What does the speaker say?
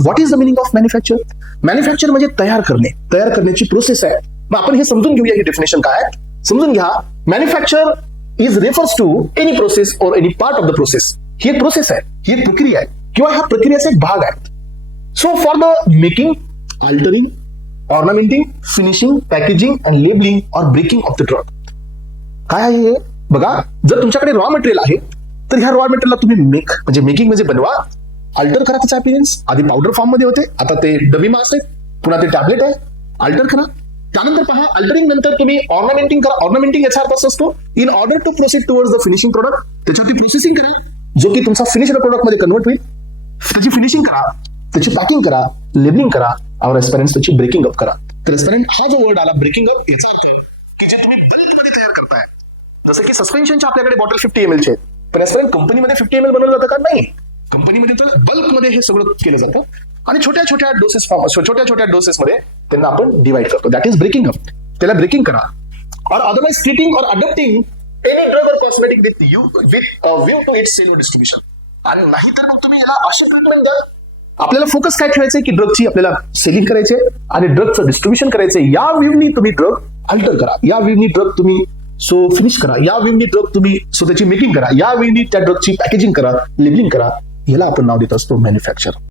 What is the meaning of manufacture? Manufacture म्हणजे तयार करणे, तयार करण्याची प्रोसेस आहे. मग आपण हे समजून घेऊया, ही डेफिनेशन काय आहे समजून घ्या. Manufacture is refers to any process or any part of the process. ही एक प्रोसेस आहे, ही एक प्रक्रिया आहे किंवा ह्या प्रक्रियेचा एक भाग आहे. So for the making, altering, ornamenting, finishing, packaging and labelling or breaking of the drug. काय आहे हे बघा. जर तुमच्याकडे रॉ मटेरियल आहे तर ह्या रॉ मटेरियलला तुम्ही मेकिंग म्हणजे बनवा, अल्टर करा त्याचा अपीअरन्स. आधी पावडर फॉर्म मध्ये होते, आता ते डबी मास आहे, पुन्हा ते टॅबलेट आहे. अल्टर करा. त्यानंतर पहा, अल्टरिंग नंतर तुम्ही ऑर्नामेंटिंग करा. ऑर्नामेंटिंग याचा अर्थ असा असतो, in order to proceed towards the finishing product. त्याच्यावरती प्रोसेसिंग करा, जो की तुमचा फिनिश्ड प्रोडक्ट मध्ये कन्वर्ट होईल. त्याची फिनिशिंग करा, त्याची पॅकिंग करा, लेबलिंग करा, और एस्पेरेंट त्याची ब्रेकिंग अप करा. तर एस्पेरेंट हा जो वर्ड आला, ब्रेकिंग अप, याचा अर्थ की जे तुम्ही बल्क मध्ये तयार करताय. जसं की सस्पेन्शनच्या आपल्याकडे बॉटल 50 ml चे, पण एस्पेरेंट कंपनीमध्ये 50 ml बनवलं जातं का? नाही. कंपनीमध्ये तर बल्क मध्ये हे सगळं केलं जातं आणि छोट्या छोट्या डोसेस फॉर्म, छोट्या छोट्या डोसेस मध्ये त्यांना आपण डिवाइड करतो. That is breaking up. त्याला ब्रेकिंग करा. Or otherwise treating or adopting any drug or cosmetic with view to its sale distribution. आणि नाही तर मग तुम्ही याला अशी ट्रीटमेंट द्या. आपल्याला फोकस काय ठेवायचंय की ड्रगची आपल्याला सेलिंग करायचे आणि ड्रगचं डिस्ट्रीब्युशन करायचंय. या व्ह्यूनी तुम्ही ड्रग अल्टर करा, या व्ह्यूनी ड्रग तुम्ही फिनिश करा, या व्ह्यूनी ड्रग तुम्ही त्याची मेकिंग करा, या व्ह्यूनी त्या ड्रगची पॅकेजिंग करा, लेबलिंग करा. याला आपण नाव देत असतो मॅन्युफॅक्चर.